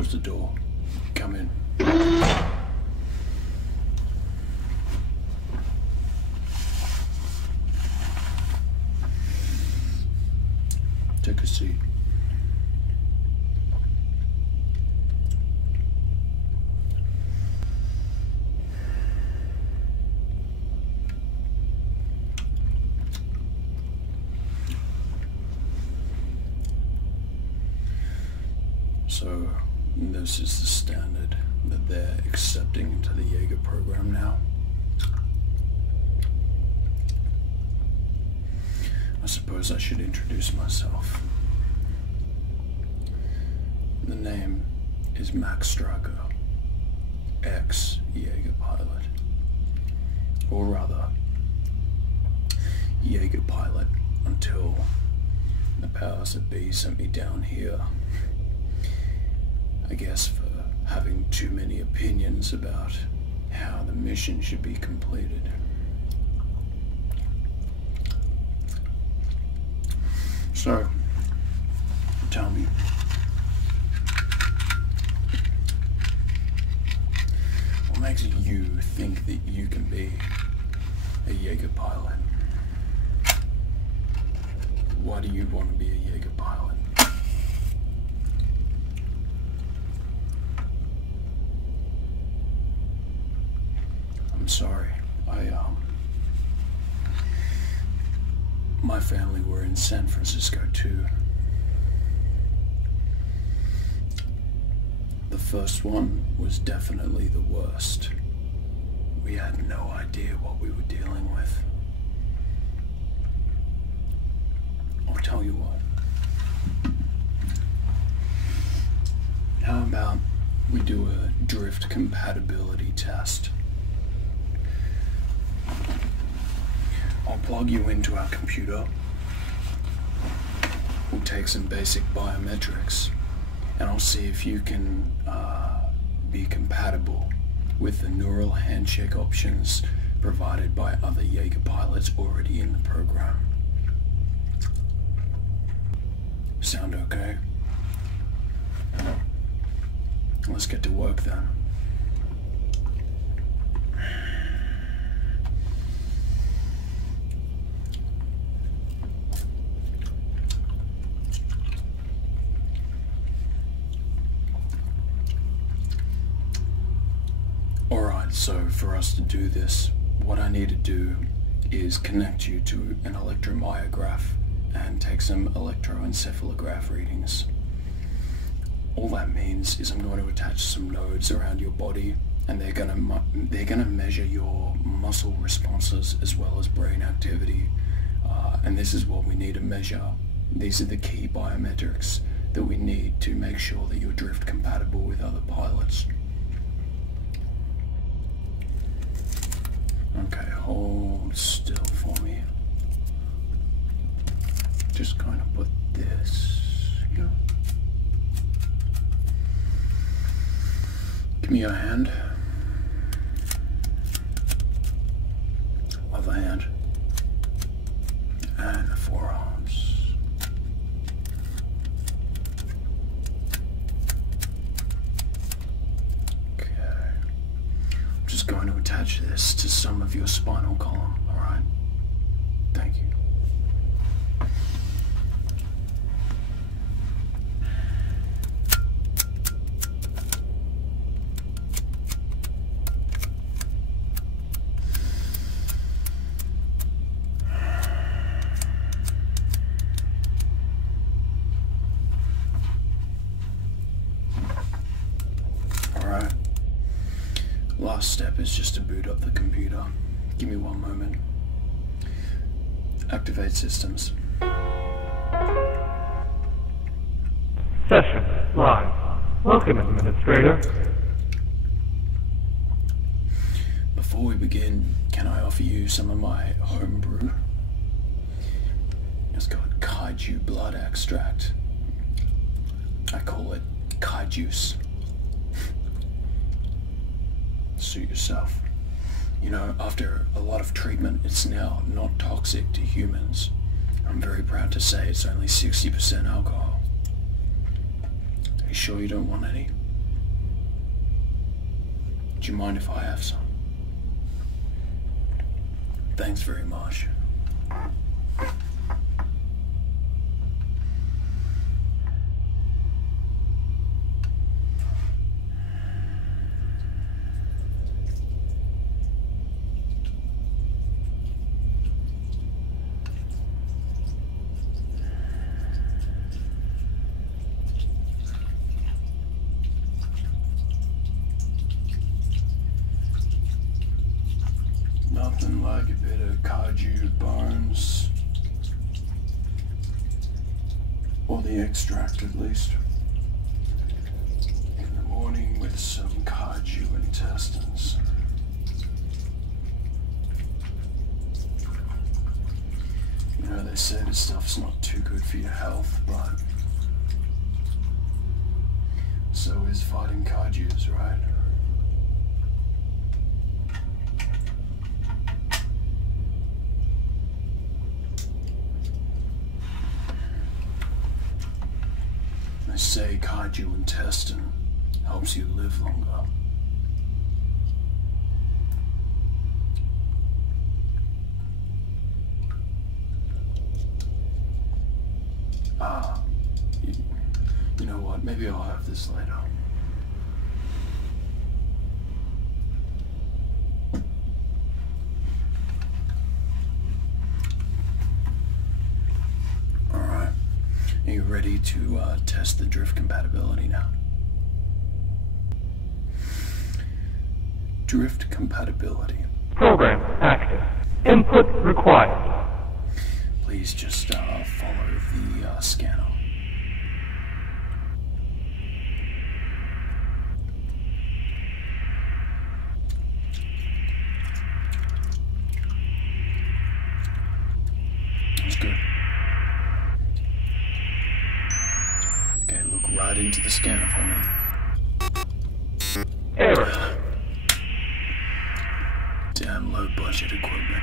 close the door. Come in. Take a seat. So, this is the standard that they're accepting into the Jaeger program now. I suppose I should introduce myself. The name is Max Striker, ex-Jaeger pilot. Or rather, Jaeger pilot until the powers that be sent me down here. I guess for having too many opinions about how the mission should be completed. So, tell me, what makes you think that you can be a Jaeger pilot? Why do you want to be a Jaeger pilot? I'm sorry, my family were in San Francisco too. The first one was definitely the worst. We had no idea what we were dealing with. I'll tell you what. How about we do a drift compatibility test? I'll plug you into our computer. We'll take some basic biometrics, and I'll see if you can be compatible with the neural handshake options provided by other Jaeger pilots already in the program. Sound okay? Let's get to work then. So for us to do this, what I need to do is connect you to an electromyograph and take some electroencephalograph readings. All that means is I'm going to attach some nodes around your body, and they're gonna measure your muscle responses as well as brain activity, and this is what we need to measure. These are the key biometrics that we need to make sure that you're drift compatible with other pilots. Okay, hold still for me. Just kind of put this here. Give me your hand. Other hand. And the forearms. Going to attach this to some of your spinal column, alright? Thank you. Alright. Last step is just to boot up the computer. Give me one moment. Activate systems. Session live. Welcome, Administrator. Before we begin, can I offer you some of my homebrew? It's got kaiju blood extract. I call it kai juice. Suit yourself. You know, after a lot of treatment, it's now not toxic to humans. I'm very proud to say it's only 60% alcohol. Are you sure you don't want any? Do you mind if I have some? Thanks very much. Nothing like a bit of kaiju bones. Or the extract, at least. In the morning with some kaiju intestines. You know, they say this stuff's not too good for your health, but so is fighting kaijus, right? They say kaiju intestine helps you live longer. You know what? Maybe I'll have this later. Alright. Are you ready to test the drift compatibility now? Drift compatibility. Program active. Input required. Please just follow the scanner. That's good. Okay, look right into the scanner for me. Error. Damn low budget equipment.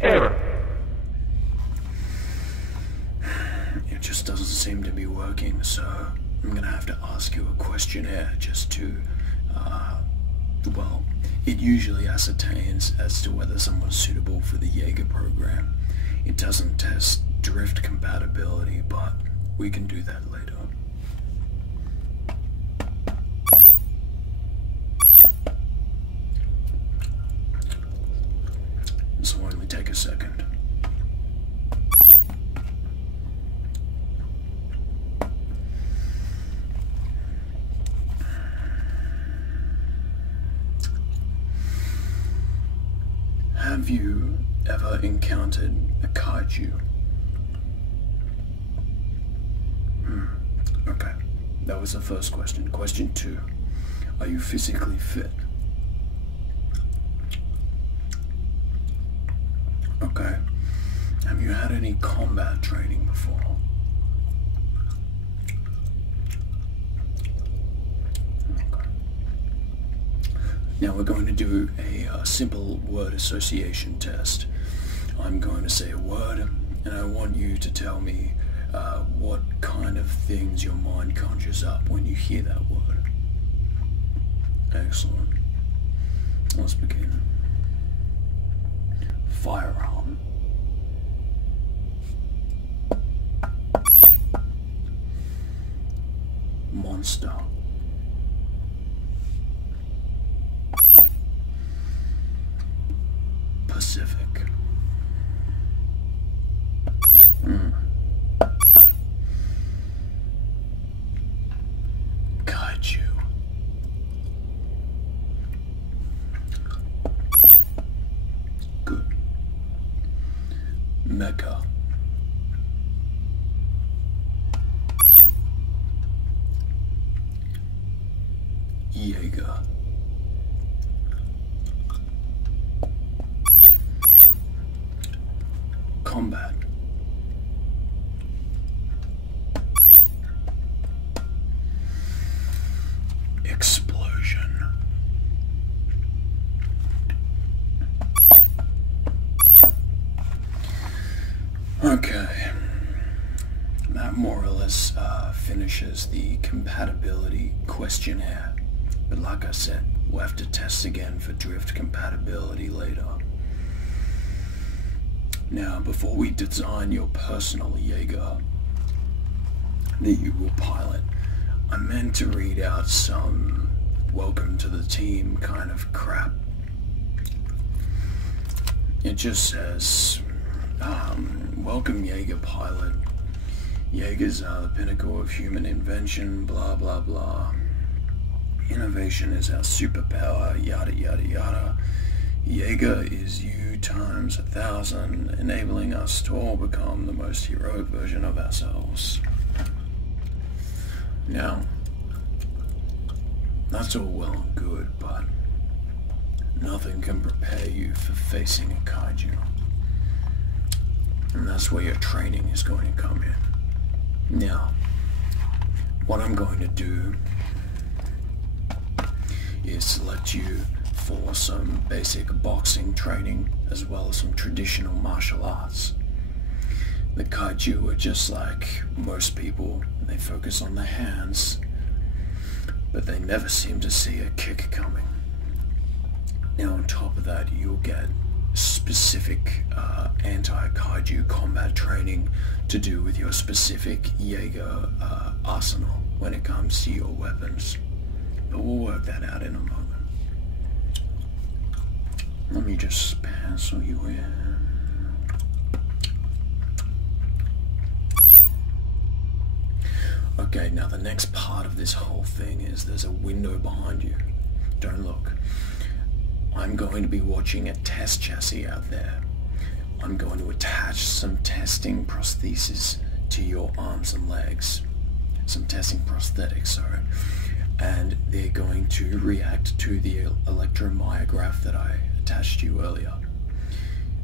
Error. It just doesn't seem to be working, so I'm gonna have to ask you a questionnaire just to, well, it usually ascertains as to whether someone's suitable for the Jaeger program. It doesn't test drift compatibility, but we can do that later. This will only take a second. Have you ever encountered a kaiju? Okay, that was the first question. Question 2, are you physically fit? Okay, have you had any combat training before? Okay. Now we're going to do a simple word association test. I'm going to say a word, and I want you to tell me what kind of things your mind conjures up when you hear that word. Excellent. Let's begin. Firearm. Monster. Pacific. Kaiju. Good. Mecha. Jaeger. Combat. Explosion. Okay. That more or less finishes the compatibility questionnaire. But like I said, we'll have to test again for drift compatibility later. Now, before we design your personal Jaeger that you will pilot, I meant to read out some welcome to the team kind of crap. It just says, welcome Jaeger pilot. Jaegers are the pinnacle of human invention, blah blah blah. Innovation is our superpower, yada yada yada. Jaeger is you times 1,000, enabling us to all become the most heroic version of ourselves. Now, that's all well and good, but nothing can prepare you for facing a kaiju. And that's where your training is going to come in. Now, what I'm going to do is select you for some basic boxing training as well as some traditional martial arts. The kaiju are just like most people. They focus on the hands, but they never seem to see a kick coming. Now on top of that, you'll get specific anti-kaiju combat training to do with your specific Jaeger arsenal when it comes to your weapons. But we'll work that out in a moment. Let me just pencil you in. Okay, now the next part of this whole thing is there's a window behind you. Don't look. I'm going to be watching a test chassis out there. I'm going to attach some testing prostheses to your arms and legs. Some testing prosthetics, sorry. And they're going to react to the electromyograph that I attached to you earlier.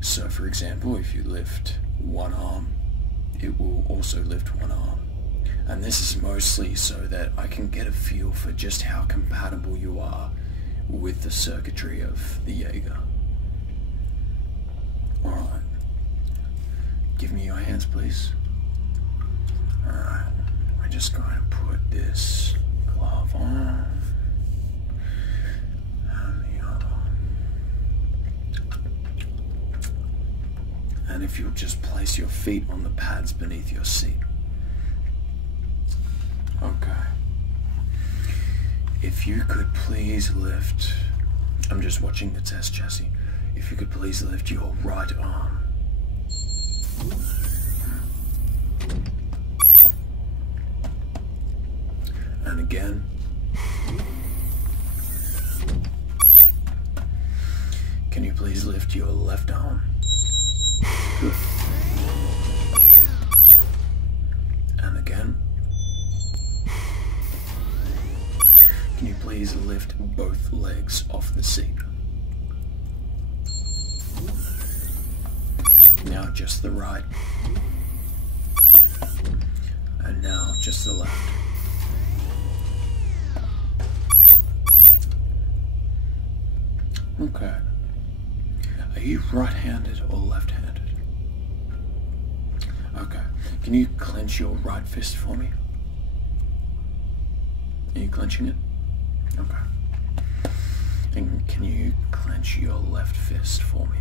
So for example, if you lift one arm, it will also lift one arm. And this is mostly so that I can get a feel for just how compatible you are with the circuitry of the Jaeger. Alright. Give me your hands, please. Alright. We're just going to put this glove on. And the other. And if you'll just place your feet on the pads beneath your seat. Okay. If you could please lift, I'm just watching the test chassis. If you could please lift your right arm. And again. Can you please lift your left arm? Good. And again. Can you please lift both legs off the seat? Now just the right. And now just the left. Okay. Are you right-handed or left-handed? Okay. Can you clench your right fist for me? Are you clenching it? Okay. And can you clench your left fist for me?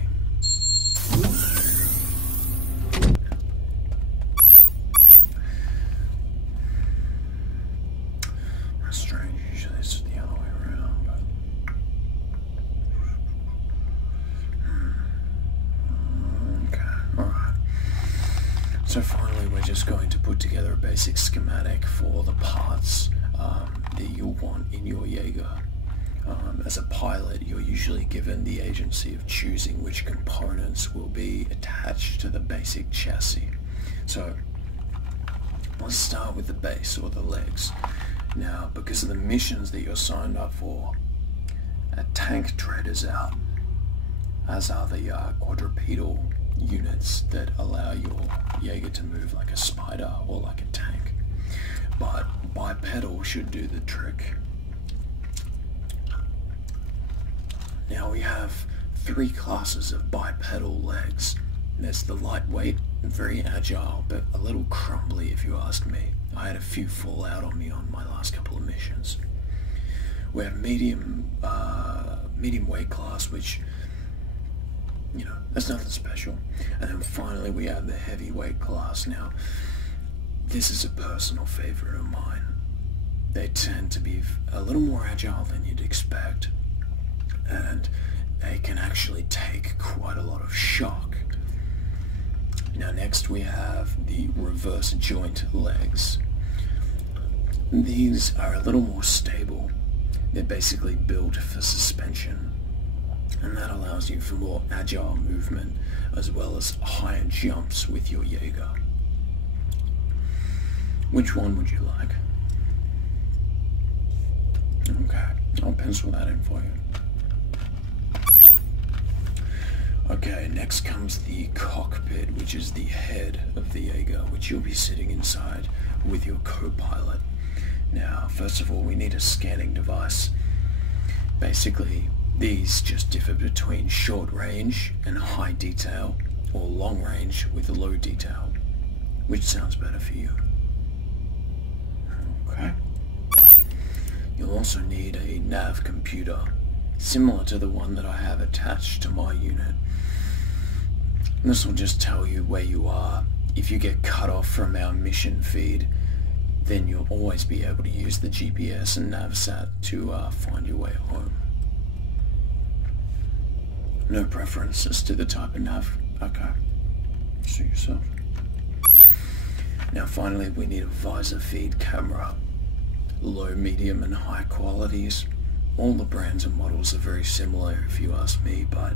That's strange. Usually it's the other way around, but... Okay, alright. So finally we're just going to put together a basic schematic for the parts that you'll want in your Jaeger. As a pilot, you're usually given the agency of choosing which components will be attached to the basic chassis. So let's start with the base, or the legs. Now, because of the missions that you're signed up for, a tank tread is out, as are the quadrupedal units that allow your Jaeger to move like a spider or like a tank. But bipedal should do the trick. Now we have three classes of bipedal legs. There's the lightweight, very agile, but a little crumbly if you ask me. I had a few fall out on me on my last couple of missions. We have medium weight class, which, you know, that's nothing special. And then finally we have the heavyweight class. Now, this is a personal favorite of mine. They tend to be a little more agile than you'd expect, and they can actually take quite a lot of shock. Now next we have the reverse joint legs. These are a little more stable. They're basically built for suspension, and that allows you for more agile movement as well as higher jumps with your Jaeger. Which one would you like? Okay, I'll pencil that in for you. Okay, next comes the cockpit, which is the head of the Jaeger, which you'll be sitting inside with your co-pilot. Now, first of all, we need a scanning device. Basically, these just differ between short range and high detail, or long range with low detail. Which sounds better for you? Okay. You'll also need a nav computer, similar to the one that I have attached to my unit. This will just tell you where you are. If you get cut off from our mission feed, then you'll always be able to use the GPS and NavSat to find your way home. No preference as to the type of nav? Okay. Suit yourself. Now finally we need a visor feed camera. Low, medium and high qualities. All the brands and models are very similar if you ask me, but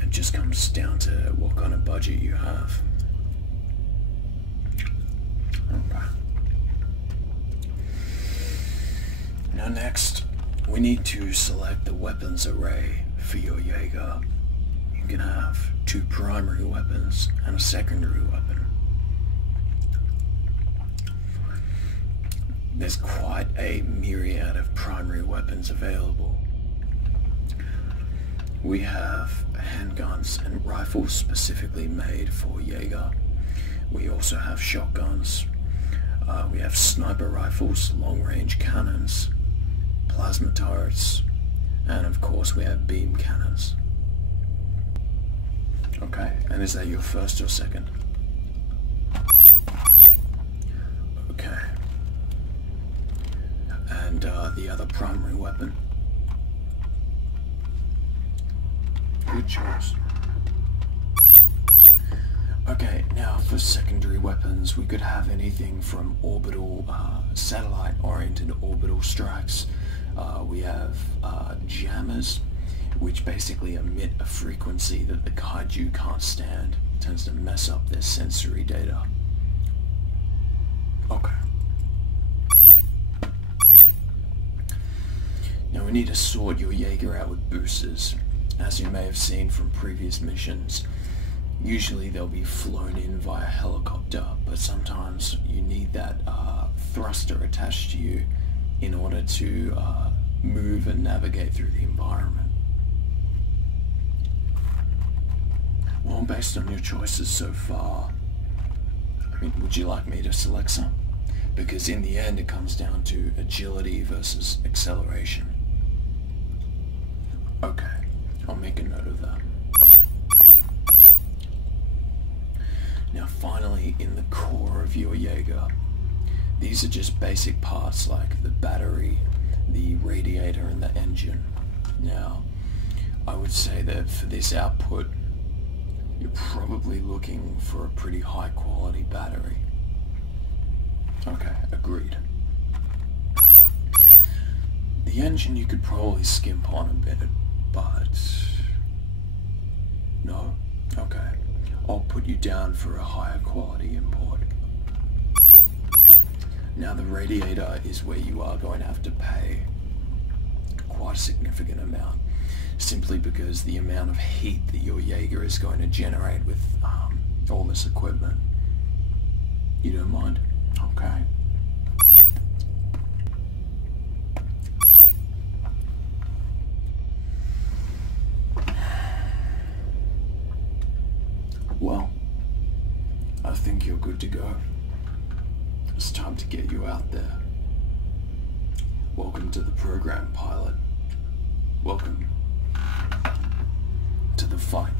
it just comes down to what kind of budget you have. Okay. Now next, we need to select the weapons array for your Jaeger. You can have 2 primary weapons and a secondary weapon. There's quite a myriad of primary weapons available. We have handguns and rifles specifically made for Jaeger. We also have shotguns. We have sniper rifles, long-range cannons, plasma turrets, and of course we have beam cannons. Okay, and is that your first or second? Okay. And the other primary weapon? Good choice. Okay, now for secondary weapons, we could have anything from orbital, satellite-oriented orbital strikes. We have jammers, which basically emit a frequency that the kaiju can't stand. It tends to mess up their sensory data. Okay. Now we need to sort your Jaeger out with boosters. As you may have seen from previous missions, usually they'll be flown in via helicopter, but sometimes you need that thruster attached to you in order to move and navigate through the environment. Well, based on your choices so far, I mean, would you like me to select some? Because in the end it comes down to agility versus acceleration. Okay, I'll make a note of that. Now finally, in the core of your Jaeger, these are just basic parts like the battery, the radiator and the engine. Now, I would say that for this output, you're probably looking for a pretty high quality battery. Okay, agreed. The engine you could probably skimp on a bit, but no? Okay. I'll put you down for a higher quality import. Now the radiator is where you are going to have to pay quite a significant amount, simply because the amount of heat that your Jaeger is going to generate with all this equipment. You don't mind? Okay. Well, I think you're good to go. It's time to get you out there. Welcome to the program, pilot. Welcome to the fight.